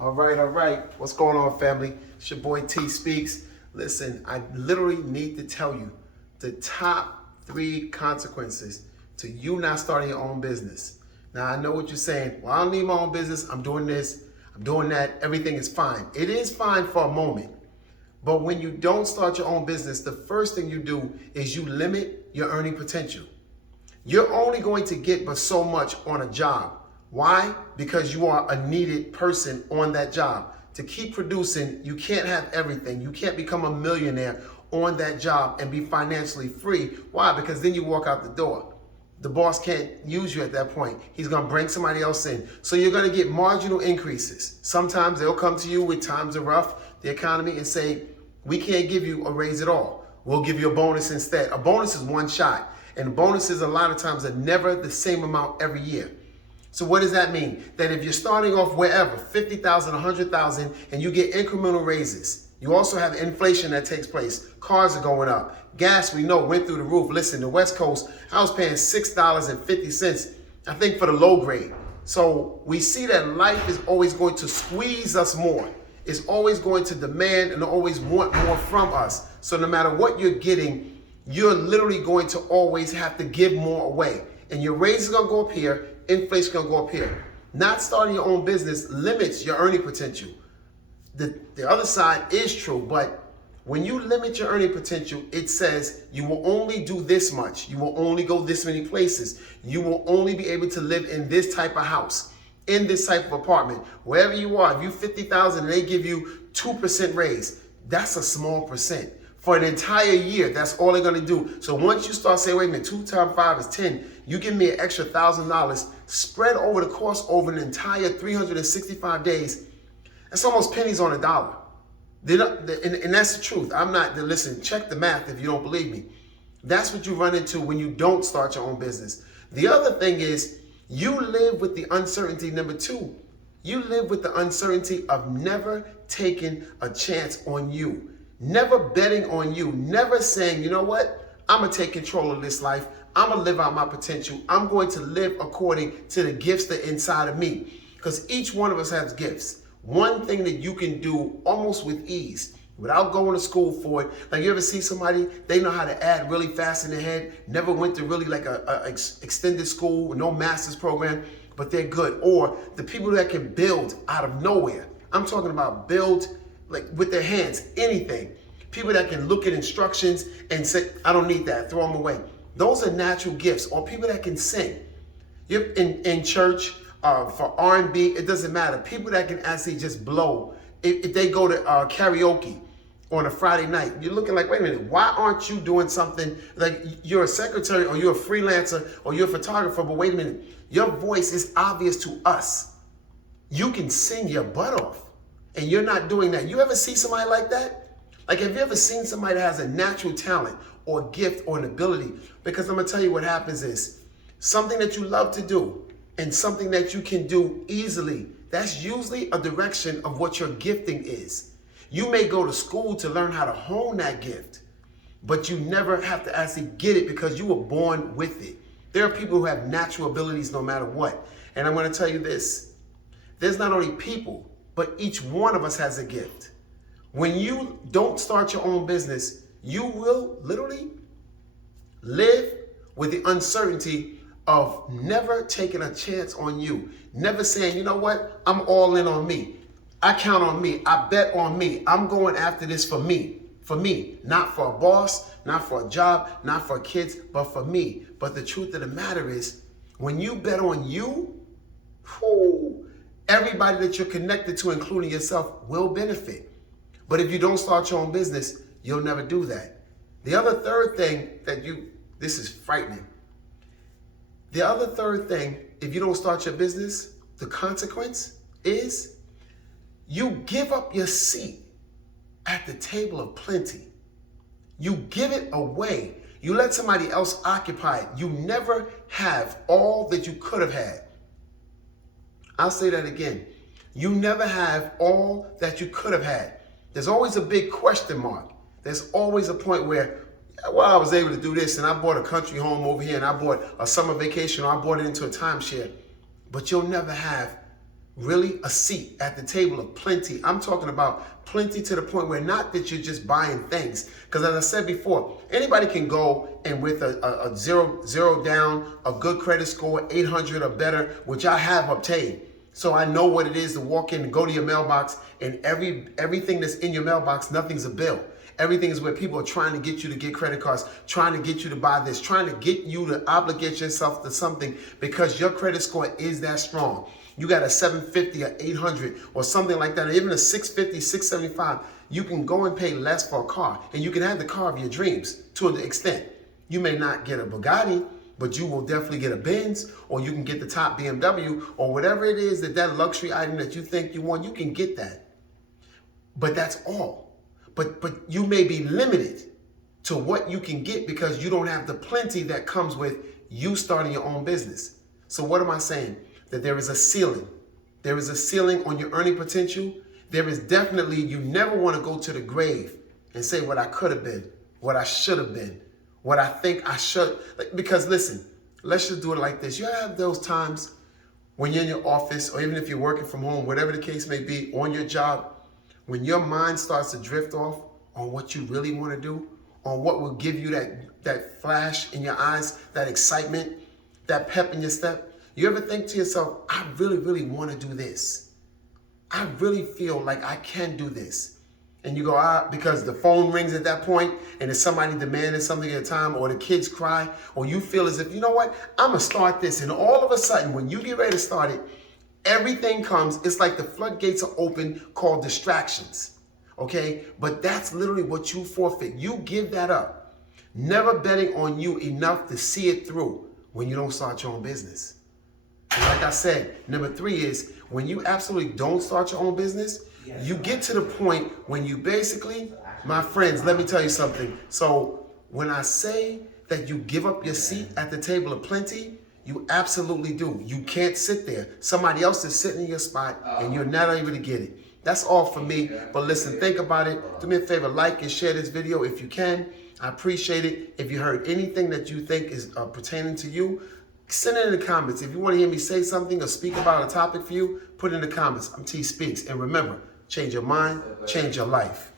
All right, all right. What's going on, family? It's your boy TSpeaks. Listen, I literally need to tell you the top 3 consequences to you not starting your own business. Now, I know what you're saying. Well, I don't need my own business. I'm doing this, I'm doing that. Everything is fine. It is fine for a moment. But when you don't start your own business, the first thing you do is you limit your earning potential. You're only going to get but so much on a job. Why? Because you are a needed person on that job. To keep producing, you can't have everything. You can't become a millionaire on that job and be financially free. Why? Because then you walk out the door. The boss can't use you at that point. He's going to bring somebody else in. So you're going to get marginal increases. Sometimes they'll come to you when times are rough, the economy, and say, we can't give you a raise at all. We'll give you a bonus instead. A bonus is one shot. And bonuses a lot of times are never the same amount every year. So what does that mean? That if you're starting off wherever, 50,000, 100,000, and you get incremental raises, you also have inflation that takes place. Cars are going up. Gas, we know, went through the roof. Listen, the West Coast, I was paying $6.50, I think, for the low grade. So we see that life is always going to squeeze us more. It's always going to demand and always want more from us. So no matter what you're getting, you're literally going to always have to give more away. And your raise is going to go up here, inflation is going to go up here. Not starting your own business limits your earning potential. The other side is true, but when you limit your earning potential, it says you will only do this much. You will only go this many places. You will only be able to live in this type of house, in this type of apartment. Wherever you are, if you 50,000 and they give you 2% raise, that's a small percent. For an entire year, that's all they're gonna do. So once you start saying, wait a minute, 2 times 5 is 10, you give me an extra $1,000 spread over the course over an entire 365 days, that's almost pennies on a dollar. And that's the truth. Listen, check the math if you don't believe me. That's what you run into when you don't start your own business. The other thing is, you live with the uncertainty, number 2. You live with the uncertainty of never taking a chance on you. Never betting on you, never saying, you know what, I'm going to take control of this life. I'm going to live out my potential. I'm going to live according to the gifts that are inside of me. Because each one of us has gifts. One thing that you can do almost with ease, without going to school for it. Like, you ever see somebody, they know how to add really fast in their head, never went to really like a extended school, no master's program, but they're good. Or the people that can build out of nowhere. I'm talking about build like with their hands, anything. People that can look at instructions and say, I don't need that, throw them away. Those are natural gifts. Or people that can sing. In church, for R&B, it doesn't matter. People that can actually just blow. If they go to karaoke on a Friday night, you're looking like, wait a minute, why aren't you doing something like you're a secretary or you're a freelancer or you're a photographer, but wait a minute, your voice is obvious to us. You can sing your butt off. And you're not doing that. You ever see somebody like that? Like, have you ever seen somebody that has a natural talent or a gift or an ability? Because I'm going to tell you what happens is something that you love to do and something that you can do easily, that's usually a direction of what your gifting is. You may go to school to learn how to hone that gift, but you never have to actually get it because you were born with it. There are people who have natural abilities no matter what. And I'm going to tell you this. There's not only people, but each one of us has a gift. When you don't start your own business, you will literally live with the uncertainty of never taking a chance on you. Never saying, you know what, I'm all in on me. I count on me. I bet on me. I'm going after this for me. For me, not for a boss, not for a job, not for kids, but for me. But the truth of the matter is, when you bet on you, everybody that you're connected to, including yourself, will benefit. But if you don't start your own business, you'll never do that. The other third thing this is frightening. The other third thing, if you don't start your business, the consequence is you give up your seat at the table of plenty. You give it away. You let somebody else occupy it. You never have all that you could have had. I'll say that again. You never have all that you could have had. There's always a big question mark. There's always a point where, well, I was able to do this and I bought a country home over here and I bought a summer vacation or I bought it into a timeshare. But you'll never have really a seat at the table of plenty. I'm talking about plenty to the point where not that you're just buying things. Because as I said before, anybody can go and with a zero down, a good credit score, 800 or better, which I have obtained. So I know what it is to walk in and go to your mailbox, and everything that's in your mailbox, nothing's a bill. Everything is where people are trying to get you to get credit cards, trying to get you to buy this, trying to get you to obligate yourself to something because your credit score is that strong. You got a 750 or 800 or something like that, or even a 650, 675. You can go and pay less for a car, and you can have the car of your dreams to an extent. You may not get a Bugatti, but you will definitely get a Benz, or you can get the top BMW, or whatever it is that luxury item that you think you want, you can get that. But that's all. But you may be limited to what you can get because you don't have the plenty that comes with you starting your own business. So what am I saying? That there is a ceiling. There is a ceiling on your earning potential. There is definitely, you never want to go to the grave and say what I could have been, what I should have been, what I think I should. Because listen, let's just do it like this. You have those times when you're in your office, or even if you're working from home, whatever the case may be, on your job, when your mind starts to drift off on what you really want to do, on what will give you that flash in your eyes, that excitement, that pep in your step. You ever think to yourself, I really, really want to do this. I really feel like I can do this. And you go, because the phone rings at that point and there's somebody demanding something at a time, or the kids cry, or you feel as if, you know what, I'm going to start this. And all of a sudden, when you get ready to start it, everything comes. It's like the floodgates are open, called distractions. Okay? But that's literally what you forfeit. You give that up. Never betting on you enough to see it through when you don't start your own business. And like I said, number 3 is when you absolutely don't start your own business, you get to the point when you basically, my friends, let me tell you something. So when I say that you give up your seat at the table of plenty, you absolutely do. You can't sit there. Somebody else is sitting in your spot and you're not able to get it. That's all for me. But listen, think about it. Do me a favor, like and share this video if you can. I appreciate it. If you heard anything that you think is pertaining to you, send it in the comments. If you want to hear me say something or speak about a topic for you, put it in the comments. I'm TSpeaks. And remember, change your mind, change your life.